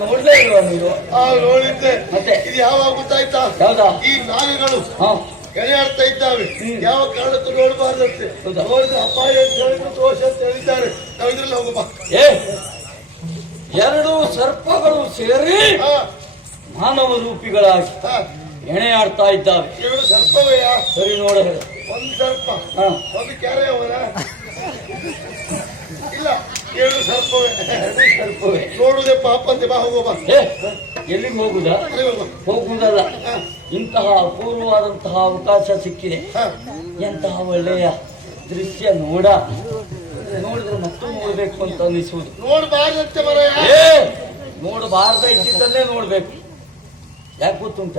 ನೋಡ್ಲೇ ಇಲ್ವಾ ನೀವು? ನೋಡಿದ್ದೆ. ಮತ್ತೆ ಇದು ಯಾವಾಗ ಗೊತ್ತಾಯ್ತಾ? ಯಾವ್ದಾ? ಈ ನಾಗಗಳು ಎಳೆಯಾಡ್ತಾ ಇದ್ದಾವೆ. ಯಾವ ಕಾರಣಕ್ಕೂ ನೋಡಬಾರ್ದಂತೆ. ನೋಡಿದ್ರೆ ಅಪಾಯ ಅಂತ ಹೇಳಿದ್ರು, ದೋಷ ಅಂತ ಹೇಳಿದ್ದಾರೆ. ನಾವು ಇದ್ರಲ್ಲಿ ಹೋಗಪ್ಪ. ಎರಡು ಸರ್ಪಗಳು ಸೇರಿ ಮಾನವ ರೂಪಿಗಳಾಗಿ ಎಣೆಯಾಡ್ತಾ ಇದ್ದಾವೆ. ಎರಡು ಸರ್ಪವಯ್ಯ? ಸರಿ ನೋಡ. ಒಂದು ಸರ್ಪ, ಒಂದು ಕೆರೆ ಅವನ ಇಲ್ಲ, ಎರಡು ಸರ್ಪವೇ. ಸರ್ಪವೇ ನೋಡುವುದೇ ಪಾಪ ಅಂತೆ. ಬಾ ಹೋಗುವ. ಎಲ್ಲಿಗೆ ಹೋಗುದಾ? ಹೋಗುವುದಲ್ಲ, ಇಂತಹ ಅಪೂರ್ವವಾದಂತಹ ಅವಕಾಶ ಸಿಕ್ಕಿದೆ. ಎಂತಹ ಒಳ್ಳೆಯ ದೃಶ್ಯ ನೋಡಿದ್ರೆ ಮತ್ತು ನೋಡ್ಬೇಕು ಅಂತ ಅನಿಸುವುದು. ನೋಡಬಾರ್ದಂತೆ ಮರ. ನೋಡಬಾರ್ದ ಇದ್ದಿದ್ದನ್ನೇ ನೋಡ್ಬೇಕು. ಯಾಕೆ ಗೊತ್ತುಂಟ?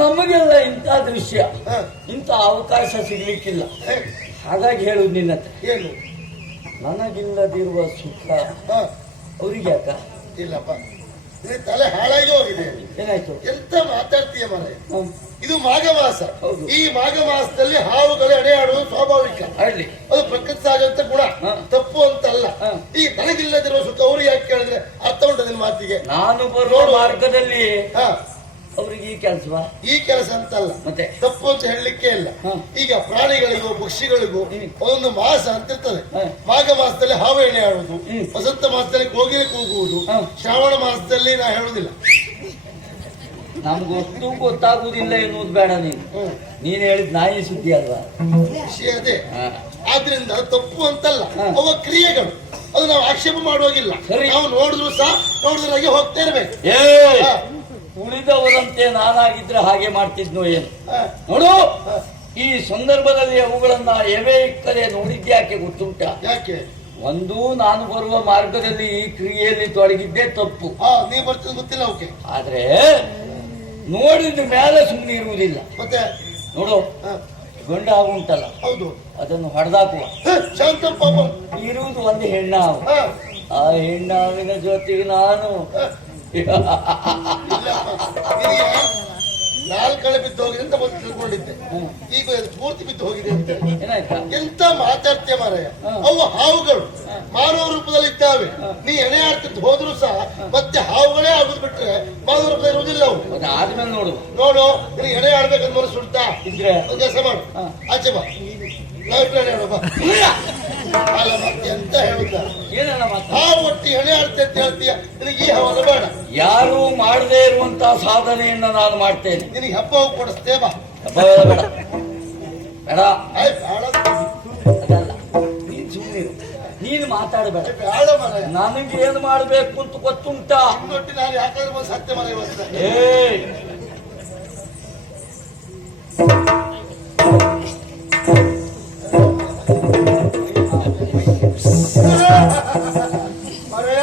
ನಮಗೆಲ್ಲ ಇಂಥ ದೃಶ್ಯ, ಇಂಥ ಅವಕಾಶ ಸಿಗ್ಲಿಕ್ಕಿಲ್ಲ. ಹಾಗಾಗಿ ಹೇಳುದು ನಿನ್ನ ಏನು, ನನಗಿಲ್ಲದಿರುವ ಸುಖ ಅವ್ರಿಗೆ ಯಾಕ? ಇಲ್ಲಪ್ಪ, ತಲೆ ಹಾಳಾಗಿ ಹೋಗಿದೆ. ಏನಾಯ್ತು? ಎಂತ ಮಾತಾಡ್ತೀಯ ಮರ? ಇದು ಮಾಘ ಮಾಸ. ಈ ಮಾಘ ಮಾಸದಲ್ಲಿ ಹಾವುಗಳು ಎಣೆಯಾಡುವುದು ಸ್ವಾಭಾವಿಕ. ಅದು ಪ್ರಕೃತಿ ಸಹಜ ಗುಣ, ತಪ್ಪು ಅಂತಲ್ಲ. ಈ ನನಗಿಲ್ಲದಿರುವ ಸುಖ ಅವ್ರು ಯಾಕೆ ಕೇಳಿದ್ರೆ ಅರ್ಥ ಉಂಟು ನಿನ್ನ ಮಾತಿಗೆ? ನಾನು ಬರುವ ಮಾರ್ಗದಲ್ಲಿ ಅವ್ರಿಗೆ ಈ ಕೆಲಸವಾ? ಈ ಕೆಲಸ ಅಂತಲ್ಲ, ಮತ್ತೆ ತಪ್ಪು ಅಂತ ಹೇಳಲಿಕ್ಕೆ ಇಲ್ಲ. ಈಗ ಪ್ರಾಣಿಗಳಿಗೂ ಪಕ್ಷಿಗಳಿಗೂ ಒಂದೊಂದು ಮಾಸ ಅಂತ ಇರ್ತದೆ. ಮಾಘ ಮಾಸದಲ್ಲಿ ಹಾವು ಎಣೆ ಆಡುವುದು, ವಸಂತ ಮಾಸದಲ್ಲಿ ಕೋಗಿಲೆ ಕೂಗುವುದು, ಶ್ರಾವಣ ಮಾಸದಲ್ಲಿ ನಾ ಹೇಳುದಿಲ್ಲ. ನಮ್ಗೊತ್ತು ಗೊತ್ತಾಗುವುದಿಲ್ಲ ಎನ್ನುವುದು ಬೇಡ. ನೀನ್ ಹೇಳಿದ್ ನಾಯಿ ಸುದ್ದಿ ಅಲ್ವಾ? ವಿಷಯ ಅದೇ. ಆದ್ರಿಂದ ತಪ್ಪು ಅಂತಲ್ಲ, ಅವ ಕ್ರಿಯೆಗಳು. ಅದು ನಾವು ಆಕ್ಷೇಪ ಮಾಡುವಾಗಿಲ್ಲ. ನಾವು ನೋಡಿದ್ರು ಸಹ ನೋಡಿದ್ರಾಗೆ ಹೋಗ್ತಾ ಇರ್ಬೇಕು. ಉಳಿದವರಂತೆ ನಾನಾಗಿದ್ರೆ ಹಾಗೆ ಮಾಡ್ತಿದ್ನೋ ಏನು? ನೋಡು, ಈ ಸಂದರ್ಭದಲ್ಲಿ ಅವುಗಳನ್ನ ಎವೆ ಇಕ್ಕದೆ ನೋಡಿದ್ಯಾಕೆ ಗೊತ್ತುಂಟ? ಯಾಕೆ? ಒಂದು, ನಾನು ಬರುವ ಮಾರ್ಗದಲ್ಲಿ ಈ ಕ್ರಿಯೆಯಲ್ಲಿ ತೊಡಗಿದ್ದೇ ತಪ್ಪು. ನೀವು ಬರ್ತದೆ ಗೊತ್ತಿಲ್ಲ ಅವಕ್ಕೆ. ಆದ್ರೆ ನೋಡಿದ ಮೇಲೆ ಸುಮ್ಮನೆ ಇರುವುದಿಲ್ಲ. ಮತ್ತೆ ನೋಡು, ಗಂಡ ಹಾವು ಉಂಟಲ್ಲ, ಹೌದು, ಅದನ್ನು ಹೊಡೆದಾಕುವ. ಇರುವುದು ಒಂದು ಹೆಣ್ಣಾವು. ಆ ಹೆಣ್ಣಾವಿನ ಜೊತೆಗೆ ನಾನು ನಾಲ್ ಕಳೆ ಬಿದ್ದು ಹೋಗಿದೆ ಅಂತ ಮೊದಲು ತಿಳ್ಕೊಂಡಿದ್ದೆ. ಈಗ ಪೂರ್ತಿ ಬಿದ್ದು ಹೋಗಿದೆ ಅಂತ. ಎಂತ ಮಾತಾಡ್ತೇ ಮಾರಾಯ? ಅವು ಹಾವುಗಳು ಮಾನವ ರೂಪದಲ್ಲಿ ಇದ್ದಾವೆ. ನೀ ಎಣೆ ಆಡ್ತಿದ್ದು ಹೋದ್ರು ಸಹ ಮತ್ತೆ ಹಾವುಗಳೇ ಆಗುದು ಬಿಟ್ರೆ ಮಾನವ ರೂಪದಲ್ಲಿ ಇರುವುದಿಲ್ಲ ಅವು. ಆದ್ಮೇಲೆ ನೋಡು ನಿನಗೆ ಎಣೆ ಆಡ್ಬೇಕಂತ ಮನಸ್ಸು ಉಂಟಾ? ಇದ್ರೆ ಕೆಲಸ ಮಾಡು, ಆಚೆ ಬಾ, ಎಂತ ಹೇಳುತ್ತ ಒಟ್ಟು ಎಣೆ ಆಡ್ತೆ ಅಂತ ಹೇಳ್ತೀಯ. ನಿನಗೆ ಈ ಹವನ ಬೇಡ. ಯಾರು ಮಾಡದೇ ಇರುವಂತಹ ಸಾಧನೆಯನ್ನ ನಾನು ಮಾಡ್ತೇನೆ. ನಿನಗೆ ಹಬ್ಬ ಹೋಗಿ ಕೊಡಿಸ್ತೇ. ಬಾ, ಬೇಡ ಬೇಡ, ಅದಲ್ಲ, ನೀನ್ ಸುಮ್ಮನೆ ನೀನು ಮಾತಾಡಬೇಡ. ನನಗೆ ಏನು ಮಾಡ್ಬೇಕು ಅಂತ ಗೊತ್ತುಂಟಾ? ನಾನು ಯಾಕಂದ್ರೆ ಸತ್ಯ ಮನೆ ಮರೆಯ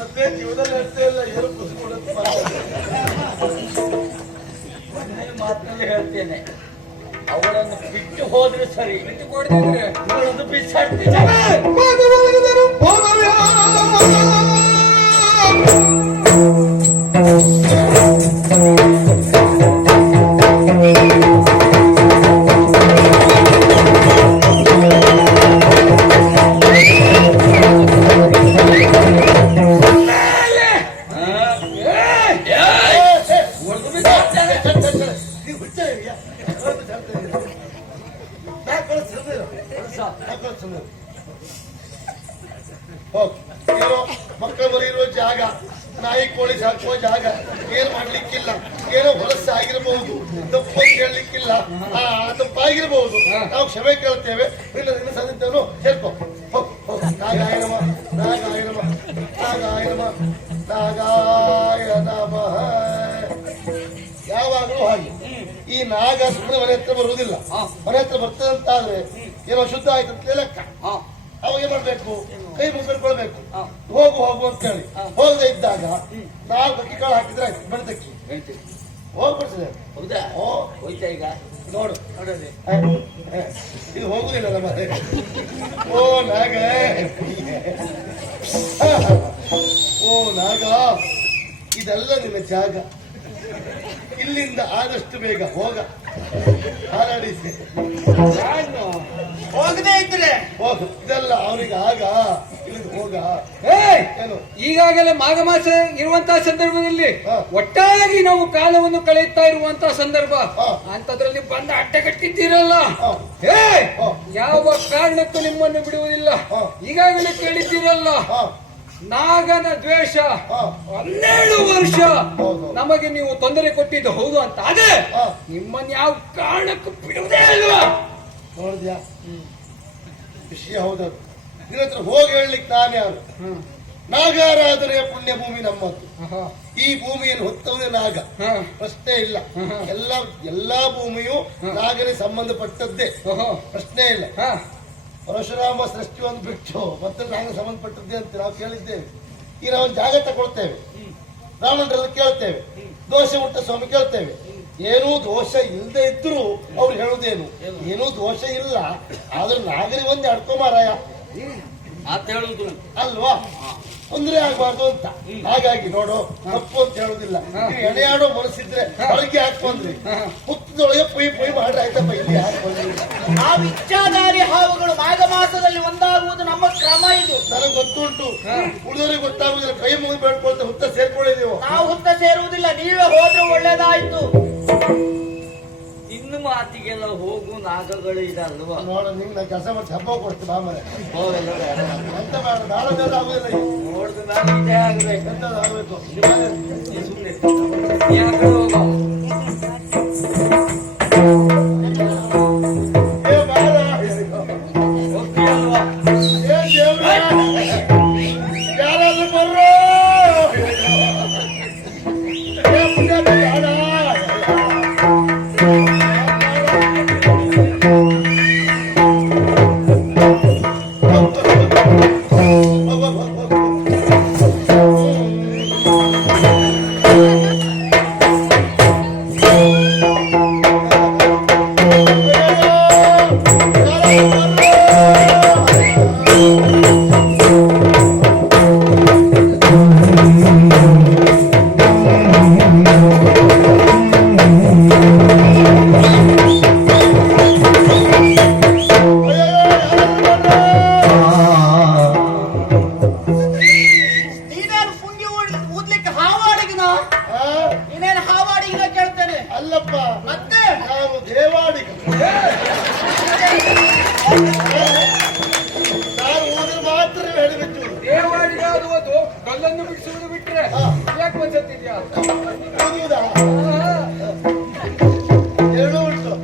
ಒಂದೇ ಜೀವನದಲ್ಲಿ ಅಷ್ಟೇ ಇಲ್ಲ. ಏನು ಪುಸ್ತಕ ಮಾತಿನಲ್ಲಿ ಹೇಳ್ತೇನೆ, ಅವಳನ್ನು ಬಿಟ್ಟು ಹೋದ್ರೆ ಸರಿ, ಬಿಟ್ಟು ಕೊಡಿದ್ರೆ ಅವಳನ್ನು ಬಿಸಾಡ್ತೀನಿ. ಮಕ್ಕಳು ಬರೀ ಇರೋ ಜಾಗ, ನಾಯಿ ಕೋಳಿ ಸಾಕುವ ಜಾಗ, ಏನ್ ಮಾಡ್ಲಿಕ್ಕಿಲ್ಲ. ಏನೋ ಹೊಲಸು ಆಗಿರಬಹುದು, ತಪ್ಪು ಅಂತ ಹೇಳಲಿಕ್ಕಿಲ್ಲ, ತಪ್ಪಾಗಿರಬಹುದು. ನಾವು ಕ್ಷಮೆ ಕೇಳ್ತೇವೆ. ಇಲ್ಲ ಸಂದಿದ್ದವನು ಹೇಳ್ಕೊ. ನಾಗಾಯ ನಮಃ, ನಾಗಾಯ ನಮಃ, ನಾಗಾಯ ನಮಃ, ನಾಗಾಯ ನಮಃ. ಯಾವಾಗಲೂ ಹಾಗೆ. ಈ ನಾಗ ಸುಮ್ಮನೆ ಮನೆ ಹತ್ರ ಬರುವುದಿಲ್ಲ. ಮನೆ ಹತ್ರ ಬರ್ತದಂತಾದ್ರೆ ಏನೋ ಶುದ್ಧ ಆಯ್ತಂತ ಲೆಕ್ಕ. ಅವಾಗ ಏನ್ ಮಾಡ್ಬೇಕು? ಕೈ ಮುಗಿಸ್ಕೊಳ್ಬೇಕು. ಹೋಗು ಅಂತ ಹೇಳಿ ಹೋಗದೆ ಇದ್ದಾಗ 4 ಅಕ್ಕಿ ಕಾಳು ಹಾಕಿದ್ರೆ ಆಯ್ತು. ಬೆಳ್ತಕ್ಕಿ ಹೋಗ್ಬಿಡ್ತದೆ. ಹೌದಾ? ಹೋಯ್ತಾ ಈಗ? ನೋಡು, ಇದು ಹೋಗುದಿಲ್ಲ ನಮ್ಮ. ಓ ನಾಗ, ಓ ನಾಗ, ಇದೆಲ್ಲ ನಿನ್ನ ಜಾಗ. ಇಲ್ಲಿಂದ ಆದಷ್ಟು ಬೇಗ ಹೋಗ. ಹಾರಾಡಿಸಿ ಹೋಗದೆ ಇದ್ರೆ ಹೋಗು. ಇದೆಲ್ಲ ಅವರಿಗೆ ಆಗ ಇಲ್ಲಿಂದ ಹೋಗ ಏನು ಈಗಾಗಲೇ ಮಾಘ ಮಾಸ ಇರುವಂತಹ ಸಂದರ್ಭದಲ್ಲಿ ಹಾ. ಒಟ್ಟಾಗಿ ನಾವು ಕಾಲವನ್ನು ಕಳೆಯುತ್ತಾ ಇರುವಂತಹ ಸಂದರ್ಭ ಹಾ. ಅಂತದ್ರಲ್ಲಿ ಬಂದ ಅಡ್ಡಗಟ್ಟಿದ್ದೀರಲ್ಲ ಹಾ. ಹೇ ಹಾ. ಯಾವ ಕಾರಣಕ್ಕೂ ನಿಮ್ಮನ್ನು ಬಿಡುವುದಿಲ್ಲ. ಹಾ. ಈಗಾಗಲೇ ಕೇಳಿದ್ದೀರಲ್ಲ ಹಾ ನಾಗನ ದ್ವೇಷ ಹಾ 12 ವರ್ಷ ಹೌದು. ನಮಗೆ ನೀವು ತೊಂದರೆ ಕೊಟ್ಟಿದ್ದು ಹೌದು ಅಂತ ಆದ್ರೆ ಹಾ. ನಿಮ್ಮನ್ನು ಯಾವ ಕಾರಣಕ್ಕೂ ಬಿಡುವುದೇ ಅಲ್ವಾ. ನೋಡಿದ್ಯಾ ವಿಷಯ ಹೌದದು. ನಿನ್ನ ಹತ್ರ ಹೋಗಿ ಹೇಳಲಿಕ್ಕೆ ನಾನು ಯಾರು? ನಾಗಾರಾಧನೆಯ ಪುಣ್ಯ ಭೂಮಿ ನಮ್ಮದು. ಈ ಭೂಮಿಯನ್ನು ಹೊತ್ತವನೇ ನಾಗ, ಪ್ರಶ್ನೆ ಇಲ್ಲ. ಎಲ್ಲಾ ಭೂಮಿಯು ನಾಗನೇ ಸಂಬಂಧಪಟ್ಟದ್ದೇ, ಪ್ರಶ್ನೆ ಇಲ್ಲ. ಪರಶುರಾಮ ಸೃಷ್ಟಿ ಒಂದು ಬಿಟ್ಟು ಮತ್ತೆ ನಾಗ ಸಂಬಂಧಪಟ್ಟದ್ದೇ ಅಂತ ನಾವು ಕೇಳಿದ್ದೇವೆ. ಈಗ ನಾವು ಜಾಗ ತಗೊಳ್ತೇವೆ, ಬ್ರಾಹ್ಮಣರೆಲ್ಲ ಕೇಳ್ತೇವೆ, ದೋಷ ಉಂಟ ಸ್ವಾಮಿ ಕೇಳ್ತೇವೆ. ಏನೂ ದೋಷ ಇಲ್ಲದೆ ಇದ್ರು ಅವ್ರು ಹೇಳುದೇನು ಏನೂ ದೋಷ ಇಲ್ಲ, ಆದ್ರೂ ನಾಗರಿ ಒಂದೇ ಅಡ್ಕೊಂಬಾರಾಯ ಅಂತ ಹೇಳುದು ಅಲ್ವಾ, ತೊಂದರೆ ಆಗ್ಬಾರ್ದು ಅಂತ. ಹಾಗಾಗಿ ನೋಡು, ತಪ್ಪು ಅಂತ ಹೇಳುದಿಲ್ಲ. ನೀವು ಎಣೆಯಾಡೋ ಮನಸ್ಸಿದ್ರೆ ಹೊರಗೆ ಹಾಕೊಂಡ್ರಿ, ಹುತ್ತದೊಳಗೆ ಪುಯ್ ಪುಯ್ ಮಾಡ್ರಿ ಆಯ್ತಪ್ಪ, ಇಲ್ಲಿ ಹಾಕೊಂಡ್ರಿ. ಆ ವಿಚ್ಛಾದಾರಿ ಹಾವುಗಳು ಮಾಘ ಮಾಸದಲ್ಲಿ ಒಂದಾಗುವುದು ನಮ್ಮ ಕ್ರಮ ಇದು. ನನಗೆ ಗೊತ್ತುಂಟು, ಉಳಿದವರಿಗೆ ಗೊತ್ತಾಗುದಿಲ್ಲ. ಕೈ ಮುಗಿ ಬೇಡ್ಕೊಳ್ತಾ ಹುತ್ತ ಸೇರ್ಕೊಂಡಿದ್ದೀವಿ. ನಾವು ಹುತ್ತ ಸೇರುವುದಿಲ್ಲ, ನೀವೇ ಹೋದ್ರೆ ಒಳ್ಳೇದಾಯ್ತು. ಇನ್ನು ಮಾತಿಗೆಲ್ಲ ಹೋಗು ನಾಗಗಳು ಇದಲ್ವಾ. ನೋಡ ನಿಂಗೆ ನಾ ಕೆಲಸ ಮಾಡಿ ಹಬ್ಬ ಕೊಡ್ತೀನಿ ಮಾಮರೆ. ಹೋಗಲ್ಲ ಎಂತ ಬೇಡ, ನಾಳೆ ಆಗುದಿಲ್ಲ. ನೋಡಿದ ಮೇಲೆ ಇದೇ ಆಗ್ಬೇಕು. ಎಂತದ್ದು ಆಗ್ಬೇಕು? ನೀ ಸುಮ್ನೆ ನೀ ಆ ಕಡೆ ಹೋಗು. ಏ ಬಾರ. ಹೋಗ್ತೀಯಲ್ವಾ? ಏ ದೇವ್ರೇ, ಯಾರಾದ್ರೂ ಬರ್ರೋ. ಏ ಪುಣ್ಯ ಬೇಡ. ನೀನೇನು ಪುಂಗಿ ಊದ್ಲಿಕ್ಕೆ ಹಾವಾಡಿಗಿನ? ನೀನೇನು ಹಾವಾಡಿಗಿನ ಕೇಳ್ತೇನೆ. ಅಲ್ಲಪ್ಪ, ಮತ್ತೆ ನಾನು ದೇವಾಡಿಗ. ನಾನು ಊರಿನ ಮಾತ್ರ ಹೇಳಿಬಿಟ್ಟು ದೇವಾಡಿಗಾದುವುದು ಕಲ್ಲನ್ನು ಬಿಡಿಸುವುದು ಬಿಟ್ರೆ ಯಾಕೆ ಬಂದಿದ್ಯಾ? ಓದುವುದಾ? ಎರಡೂ ಉಂಟು.